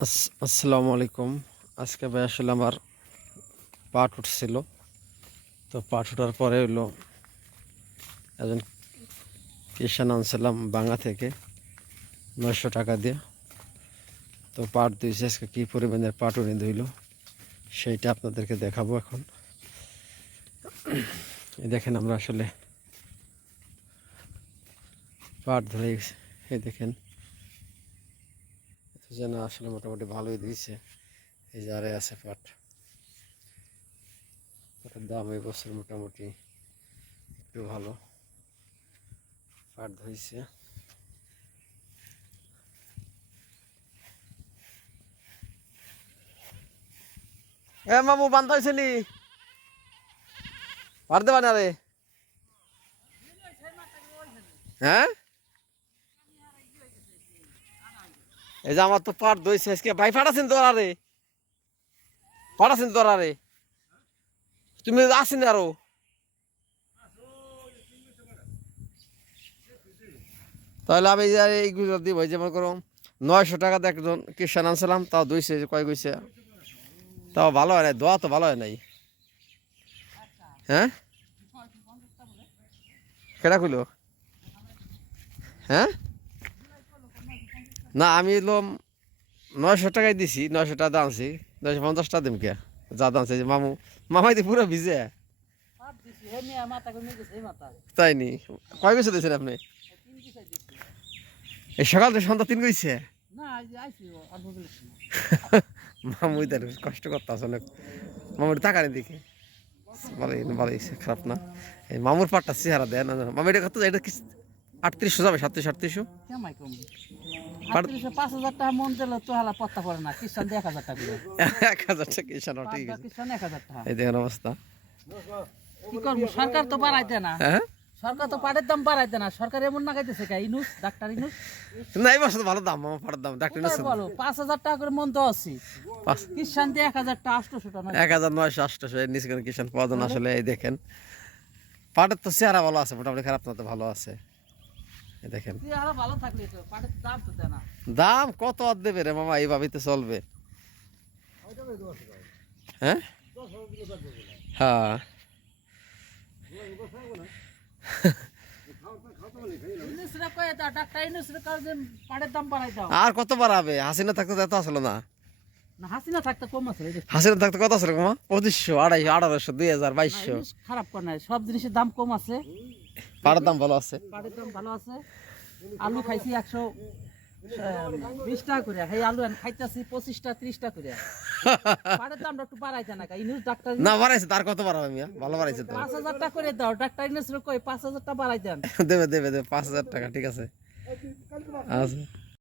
আস- আসসালামু আলাইকুম। আজকে ভাই আসলে আমার পাট উঠছিল। তো পাট উঠার পরে হলো একজন কিষান আনছিলাম বাংলা থেকে নয়শো টাকা দিয়ে। তো পাট দিয়েছে, আজকে কী পরিমাণের পাট উনি ধুইল সেইটা আপনাদেরকে দেখাবো এখন। দেখেন আমরা আসলে পাট ধরে এই দেখেন। যেন আসলে মোটামুটি ভালোই দিয়েছে। এই যে আরে আছে পাট। পাটের দাম এই বছর মোটামুটি একটু ভালো। পাট ধরেছে। এ মামু, বান্ধ হয়েছে নি? পার দেবা না রে? হ্যাঁ? এই যে আমার তো পাট দইছে আজকে ভাই ফাটাছেন তোর আরে ফাটাছেন তোর আরে তুমি আসেন আরও। তাহলে আমি এইগুলো দিব যেমন করো নয়শো টাকাতে একজন কিষান আনছিলাম, তাও দুইছে কয় গইছে তাও ভালো হয় নাই, দোয়া তো ভালো হয় নাই। হ্যাঁ? কেটা খুলো হ্যাঁ? না আমি এলাম নয়শো টাকায় দিছি নয়শো টাকা দামছি নয়শো পঞ্চাশ টাকা দিম কে? যা দামছে যে মামু মামাই তো পুরো ভিজে। গেছে তাই নি? কয় বেছে দিয়েছেন আপনি? এই সকাল থেকে সন্ধ্যা তিন বলেছি মামুই তার কষ্ট করতে আছে অনেক। মামুর টাকা নেই দেখে ভালোই ভালোই খারাপ না। এই মামুর পাটটা চেহারা দেয় না মামু এটা কত? এটা কি? আটত্রিশশো যাবে সাতত্রিশ আটত্রিশশো? পাঁচ হাজার টাকা মন দিলে তো হালা পত্তা পড়ে না। কিষান এক হাজার টাকা করে এক হাজার টাকা কিষানো ঠিক আছে। কিষান এক হাজার টাকা। এই দেখেন অবস্থা। কি করব? সরকার তো বাড়াইতে না। সরকার তো পাটের দাম বাড়াইতে না। সরকার এমন না খাইতেছে কা? ইনুস? ডাক্তার ইনুস? না এই বছর তো ভালো দাম মামা পাটার দাম ডাক্তার কোথায় বলো? পাঁচ হাজার টাকা করে মন তো আছি। কিষান দিয়ে এক হাজার টাকা আটশোশো টাকা এক হাজার নয়শো আটশো এর নিচে কোনো কিষান পাওয়া আসলে এই দেখেন পাটের তো চেহারা ভালো আছে মোটামুটি খারাপ না তো ভালো আছে। দেখেন। দাম কত আর দেবে রে মামা? এইভাবেই তো চলবে। হ্যাঁ? হ্যাঁ। আর কত বাড়াবে? হাসিনা থাকতে এত আসলো না। না হাসিনা থাকতে কম আছে। হাসিনা থাকতে কত আসলো মামা? পঁচিশশো আড়াইশো আঠারোশো দুই হাজার বাইশশো। খারাপ করে সব জিনিসের দাম কম আছে। পাটের দাম ভালো আছে। পাটের দাম ভালো আছে। আলু খাইছি একশো বিশ টাকা করে। সেই আলু খাইতেছি পঁচিশটা ত্রিশটা করে। পাটের দামটা একটু বাড়াইতে না ইনুস ডাক্তার না বাড়াইছে তার কত বাড়াবে মিয়া? ভালো বাড়াইছে তো। পাঁচ হাজার টাকা করে দাও। ডাক্তার ইনুস কই পাঁচ হাজার টাকা বাড়াই দেন। দেবে দেবে দেবে পাঁচ হাজার টাকা ঠিক আছে। আচ্ছা।